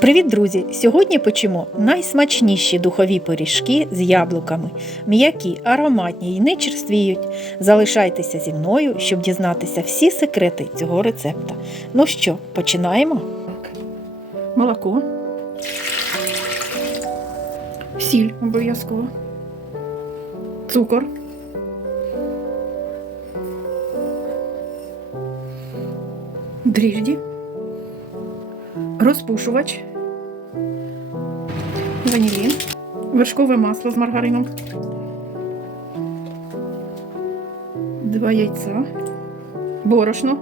Привіт, друзі! Сьогодні печемо найсмачніші духові пиріжки з яблуками. М'які, ароматні і не черствіють. Залишайтеся зі мною, щоб дізнатися всі секрети цього рецепта. Ну що, починаємо? Молоко. Сіль обов'язково. Цукор. Дріжджі. Розпушувач, ванілін, вершкове масло з маргарином, два яйця, борошно,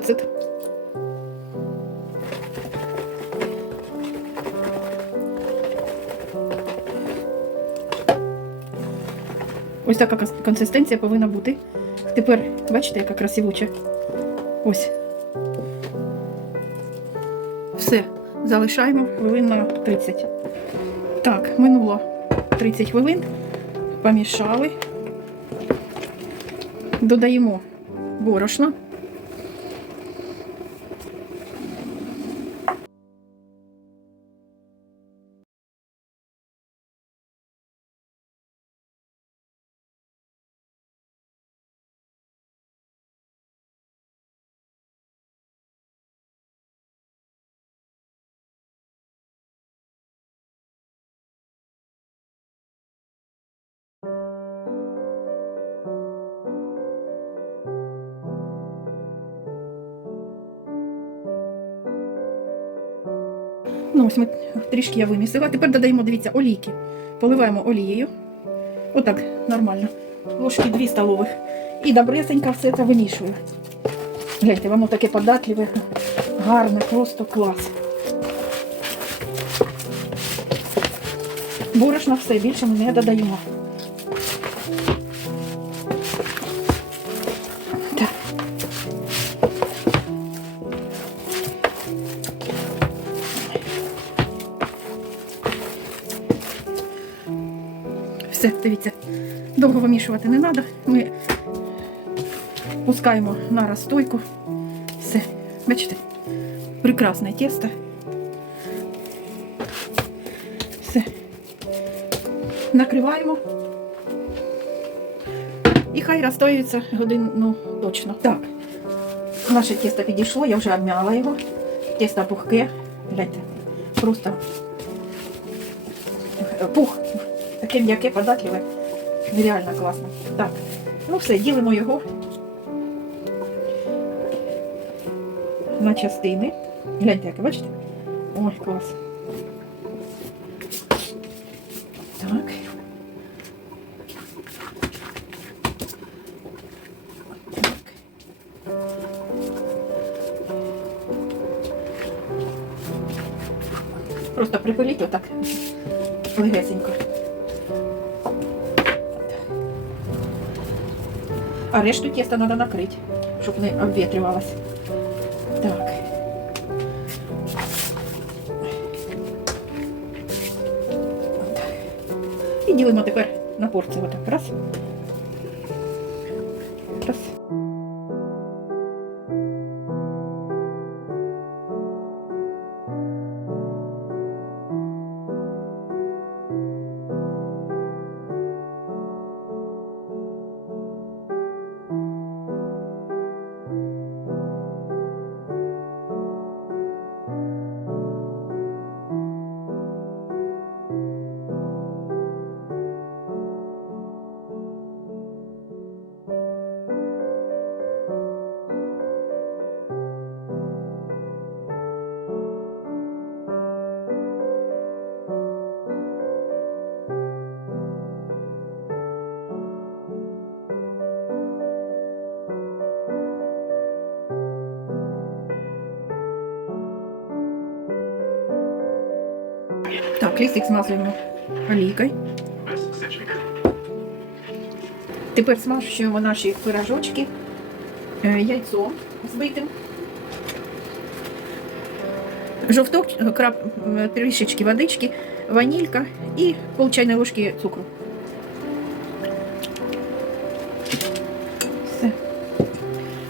оцет. Ось така консистенція повинна бути. Тепер, бачите, яка красивуча. Ось. Все. Залишаємо хвилин на 30. Так, минуло 30 хвилин. Помішали. Додаємо борошно. Ну, ось ми трішки я вимісила. Тепер додаємо, дивіться, олійки. Поливаємо олією. Отак, нормально. Ложки 2 столових. І добресенько все це вимішую. Гляньте, воно таке податливе, гарне, просто клас. Борошна все більше ми не додаємо. Все, дивіться, довго вимішувати не треба. Ми пускаємо на розстойку. Все, бачите, прекрасне тісто. Все. Накриваємо. І хай розстоюється годину точно. Так, наше тісто підійшло, я вже обмяла його. Тісто пухке. Гляньте, просто пух. Таке м'яке, податливе. Нереально класно. Так, ну все, ділимо його на частини. Гляньте, яке, бачите? Ой, клас. Так. Так. Просто припиліть отак легесенько. А решту теста треба накрити, щоб не обветривалось. Так. Так. І ділимо тепер на порцію. Отак. Раз. Раз. Так, лістик змазуємо олійкою. Тепер смажуємо наші пирожочки е, яйцом. збитим. Жовток, е, крап, трішечки водички, ванілька і пол чайної ложки цукру. Все.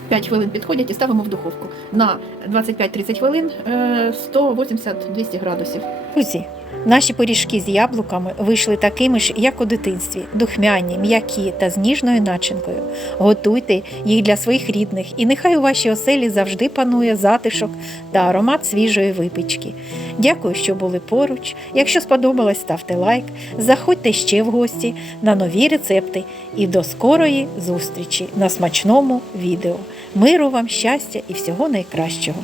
5 хвилин підходять і ставимо в духовку. На 25-30 хвилин е, 180-200 градусів. Друзі, наші пиріжки з яблуками вийшли такими ж, як у дитинстві, духмяні, м'які та з ніжною начинкою. Готуйте їх для своїх рідних, і нехай у вашій оселі завжди панує затишок та аромат свіжої випічки. Дякую, що були поруч. Якщо сподобалось, ставте лайк, заходьте ще в гості на нові рецепти і до скорої зустрічі на смачному відео. Миру вам, щастя і всього найкращого!